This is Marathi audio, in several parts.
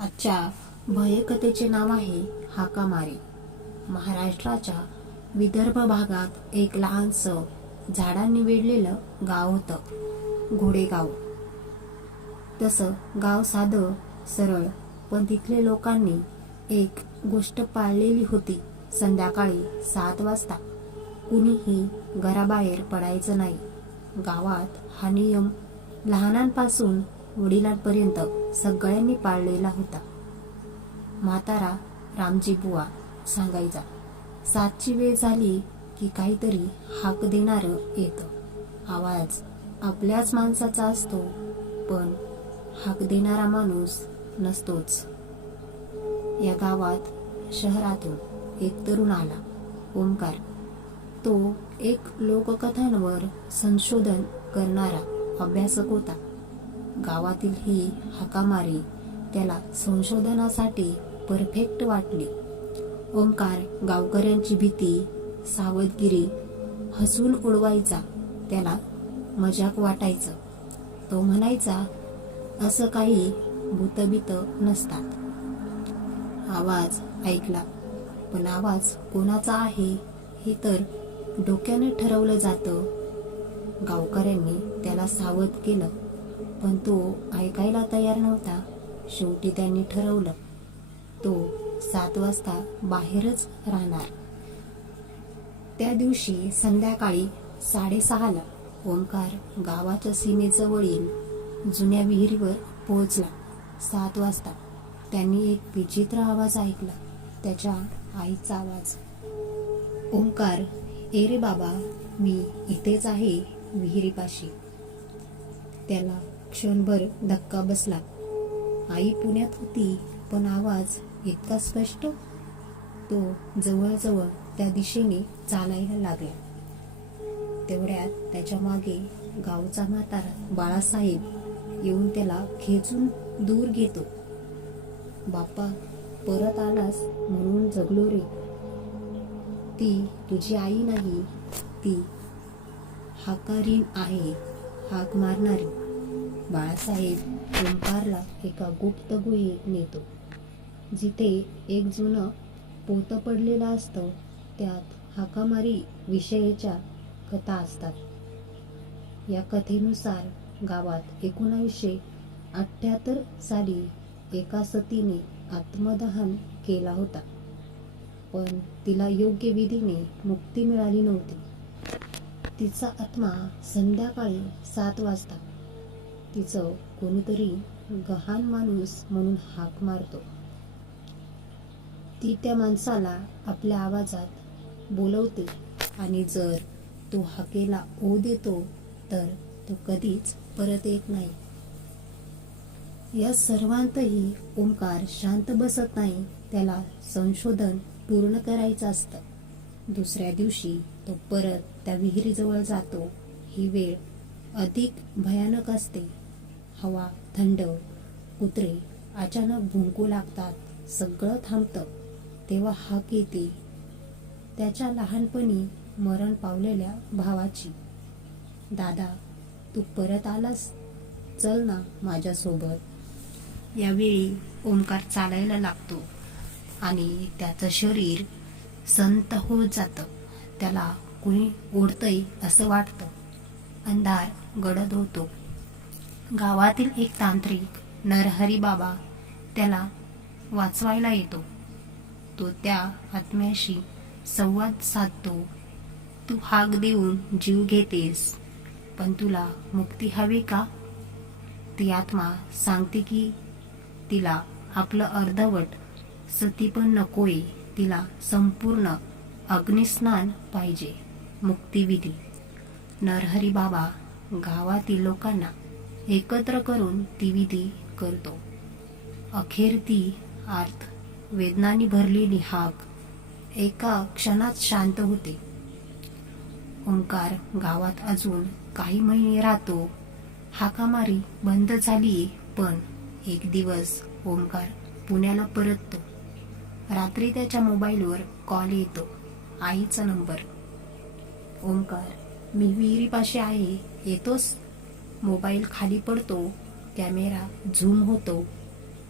आजच्या भयकथेचे नाव आहे हाकामारी. महाराष्ट्राच्या विदर्भ भागात एक लहानसं झाडांनी वेढलेलं गाव होतं. घोडेगाव. तसं गाव साधं सरळ पण तिथले लोकांनी एक गोष्ट पाळलेली होती संध्याकाळी सात वाजता. कुणीही घराबाहेर पडायचं नाही. गावात हा नियम लहानांपासून वडिलांपर्यंत सगळ्यांनी पाळलेला होता. म्हातारा रामजी बुवा सांगायचा सातची वेळ झाली की काहीतरी हाक देणारं येतं. आवाज आपल्याच माणसाचा असतो पण हाक देणारा माणूस नसतोच. या गावात शहरातून एक तरुण आला ओंकार. तो एक लोककथांवर संशोधन करणारा अभ्यासक होता. गावातील ही हाकामारी त्याला संशोधनासाठी परफेक्ट वाटली. ओंकार गावकऱ्यांची भीती सावधगिरी हसून उडवायचा त्याला मजाक वाटायचं. तो म्हणायचा असं काही भूतबीत नसतात. आवाज ऐकला पण आवाज कोणाचा आहे हे तर डोक्याने ठरवलं जातं. गावकऱ्यांनी त्याला सावध केलं. पण तो ऐकायला तयार नव्हता. शेवटी त्यांनी ठरवलं तो सात वाजता बाहेरच राहणार. त्या दिवशी संध्याकाळी साडेसहाला ओंकार गावाच्या सीमेजवळील जुन्या विहिरीवर पोहोचला. सात वाजता त्यांनी एक विचित्र आवाज ऐकला त्याच्या आईचा आवाज. ओंकार ए रे बाबा मी इथेच आहे विहिरीपाशी. त्याला क्षणभर धक्का बसला. आई पुण्यात होती पण आवाज इतका स्पष्ट. तो जवळजवळ त्या दिशेने चालायला लागला. तेवढ्यात त्याच्यामागे गावचा म्हातारा बाळासाहेब येऊन त्याला खेचून दूर घेतो. बाप्पा परत आलास म्हणून जगलो रे. ती तुझी आई नाही ती हाकारीन आहे हाक मारणारी. बाळासाहेब ओंकारला एका गुप्त गुहेत नेतो. जिथे एक जुनं पोतं पडलेलं असतं त्यात हाकामारी विषयीच्या कथा असतात. या कथेनुसार गावात एकोणावीसशे अठ्ठ्याहत्तर साली एका सतीने आत्मदहन केला होता. पण तिला योग्य विधीने मुक्ती मिळाली नव्हती. तिचा आत्मा संध्याकाळी सात वाजता तिचं कोणीतरी गहाण माणूस म्हणून हाक मारतो. ती त्या माणसाला आपल्या आवाजात बोलवते आणि जर तो हाकेला ओ देतो तर तो कधीच परत येत नाही. या सर्वांतही ओंकार शांत बसत नाही त्याला संशोधन पूर्ण करायचं असतं. दुसऱ्या दिवशी तो परत त्या विहिरीजवळ जातो. ही वेळ अधिक भयानक असते. हवा थंड कुत्रे अचानक भुंकू लागतात सगळं थांबतं. तेव्हा हाक येते. त्याच्या लहानपणी मरण पावलेल्या भावाची. दादा तू परत आलास? चल ना माझ्यासोबत. यावेळी ओंकार चालायला लागतो आणि त्याचं शरीर संत होत जातं. त्याला कुणी ओढतंय असं वाटतं. अंधार गडद होतो. गावातील एक तांत्रिक नरहरी बाबा त्याला वाचवायला येतो. तो त्या आत्म्याशी संवाद साधतो. तू हाक देऊन जीव घेतेस पण तुला मुक्ती हवी का? ती आत्मा सांगते की तिला आपलं अर्धवट सती पण नकोय. तिला संपूर्ण अग्निस्नान पाहिजे. मुक्तिविधी. नरहरी बाबा गावातील लोकांना एकत्र करून ती विधी करतो. अखेर ती आर्थ वेदनानी भरलेली हाक एका क्षणात शांत होते. ओंकार गावात अजून काही महिने राहतो. हाकामारी बंद झाली पण एक दिवस ओंकार पुण्याला परततो. रात्री त्याच्या मोबाईलवर कॉल येतो. आईचा नंबर. ओंकार मी विहिरीपाशी आहे येतोस? मोबाईल खाली पडतो कॅमेरा झूम होतो.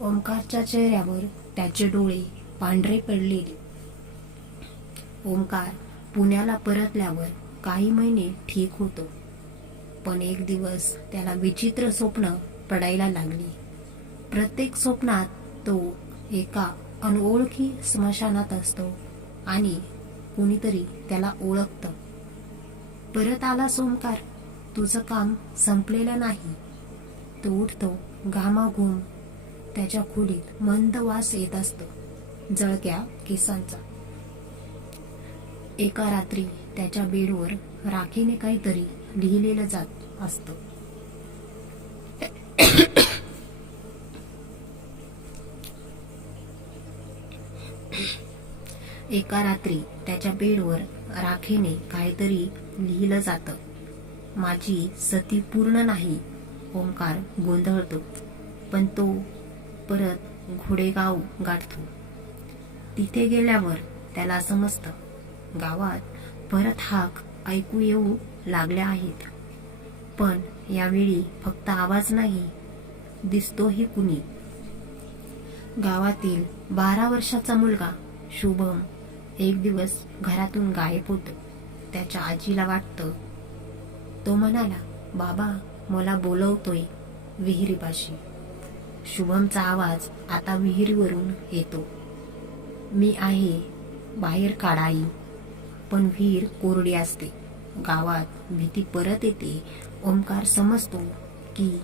ओंकारच्या चेहऱ्यावर त्याचे डोळे पांढरे पडलेले ओंकार पुण्याला परतल्यावर काही महिने ठीक होतो. पण एक दिवस त्याला विचित्र स्वप्न पडायला लागली. प्रत्येक स्वप्नात तो एका अनओळखी स्मशानात असतो आणि कुणीतरी त्याला ओळखतं. परत आला सोमकार तुझं काम संपलेलं नाही. तो उठतो घामाघूम. त्याच्या खोलीत मंद वास येत असतो. जळक्या केसांचा. एका रात्री त्याच्या बेडवर राखीने काहीतरी लिहिलेलं जात असतं. एका रात्री त्याच्या बेडवर राखेने काहीतरी लिहिलं जातं. माझी सती पूर्ण नाही. ओंकार गोंधळतो पण तो परत घोडेगाव गाठतो. तिथे गेल्यावर त्याला समजतं गावात परत हाक ऐकू येऊ लागल्या आहेत. पण यावेळी फक्त आवाज नाही दिसतोही कुणी. गावातील बारा वर्षाचा मुलगा शुभम एक दिवस घरातून गायब होतो. त्याच्या आजीला वाटतं तो म्हणाला बाबा मला बोलवतोय विहिरीपाशी. शुभमचा आवाज आता विहिरीवरून येतो. मी आहे बाहेर काढाई पण विहीर कोरडी असते. गावात भीती परत येते. ओंकार समजतो की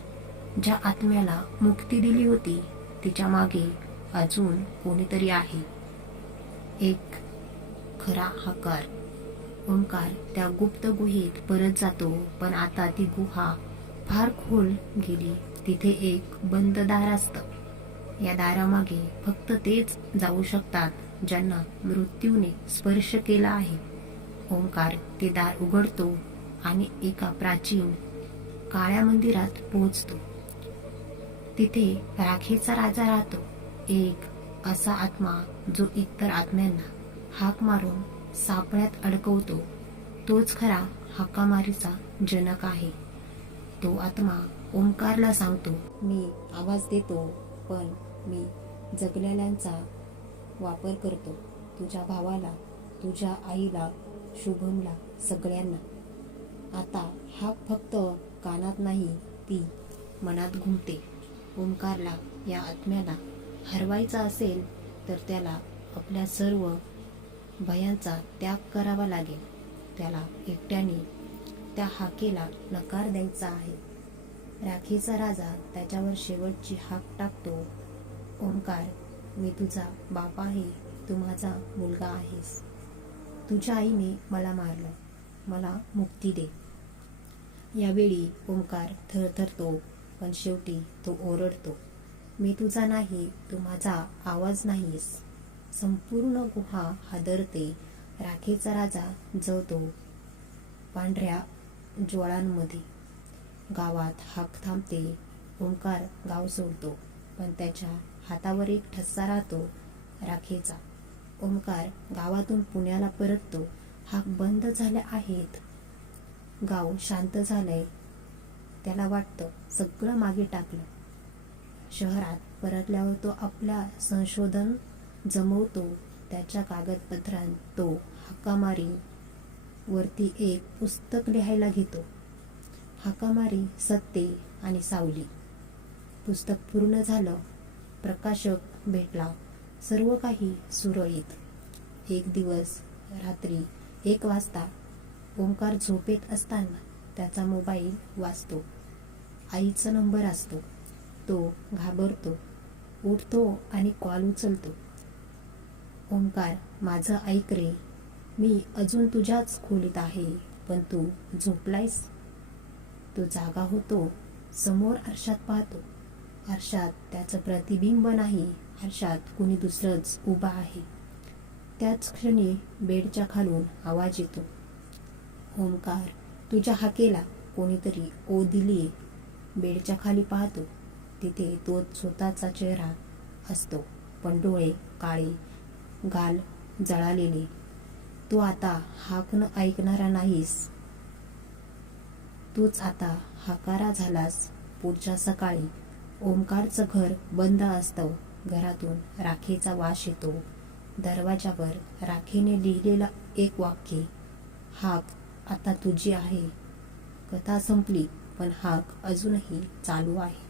ज्या आत्म्याला मुक्ती दिली होती तिच्यामागे अजून कोणीतरी आहे. एक खरा आकार ओंकार त्या गुप्त गुहेत परत जातो पण आता ती गुहा फार खोल गेली. तिथे एक बंद दार असतं. या दारामागे फक्त तेच जाऊ शकतात ज्यांना मृत्यूने स्पर्श केला आहे. ओंकार ते दार उघडतो आणि एका प्राचीन काळ्या मंदिरात पोहोचतो. तिथे राखेचा राजा राहतो. एक असा आत्मा जो इतर आत्म्यांना हाक मारून सापळ्यात अडकवतो तोच खरा हाकामारीचा जनक आहे. तो आत्मा ओंकारला सांगतो मी आवाज देतो पण मी जगलेल्यांचा वापर करतो. तुझ्या भावाला तुझ्या आईला शुभमला सगळ्यांना. आता हा फक्त कानात नाही ती मनात घुमते. ओंकारला या आत्म्याला हरवायचा असेल तर त्याला आपल्या सर्व भयांचा त्याग करावा लागेल. त्याला एकट्याने त्या हाकेला नकार द्यायचा आहे. राखीचा राजा त्याच्यावर शेवटची हाक टाकतो. ओंकार मी तुझा बाप आहे तू माझा मुलगा आहेस. तुझ्या आईने मला मारलं मला मुक्ती दे. यावेळी ओंकार थरथरतो पण शेवटी तो ओरडतो. मी तुझा नाही तू माझा आवाज नाहीस संपूर्ण गुहा हादरते. राखेचा राजा जळतो पांढऱ्या ज्वाळांमध्ये. गावात हाक थांबते ओंकार गाव सोडतो पण त्याच्या हातावर एक ठस्सा राहतो राखेचा. ओंकार गावातून पुण्याला परततो. हाक बंद झाल्या आहेत. गाव शांत झालंय. त्याला वाटतं सगळं मागे टाकलं. शहरात परतल्यावर तो आपल्या संशोधन जमवतो त्याच्या कागदपत्रांत तो हाकामारी वरती एक पुस्तक लिहायला घेतो. हाकामारी सत्ते आणि सावली. पुस्तक पूर्ण झालं प्रकाशक भेटला. सर्व काही सुरळीत. एक दिवस रात्री एक वाजता ओंकार झोपेत असताना त्याचा मोबाईल वाचतो. आईचा नंबर असतो. तो घाबरतो. उठतो आणि कॉल उचलतो. ओंकार माझं ऐक रे. मी अजून तुझ्याच खोलीत आहे पण तू झोपलायस. तो जागा होतो समोर आरशात पाहतो. आरशात त्याचं प्रतिबिंब नाही आरशात कुणी दुसरंच उभा आहे. त्याच क्षणी बेडच्या खालून आवाज येतो. ओंकार तुझ्या हाकेला कोणीतरी ओ दिली बेडच्या खाली पाहतो तिथे तो स्वतःचा चेहरा असतो पण डोळे काळे गाल जळालेले. तू आता हाक न ऐकणारा नाहीस. तूच आता हाकारा झालास. पुढच्या सकाळी ओंकारचं घर बंद असतं. घरातून राखेचा वास येतो. दरवाजावर राखेने लिहिलेलं एक वाक्य हाक आता तुझी आहे. कथा संपली पण हाक अजूनही चालू आहे.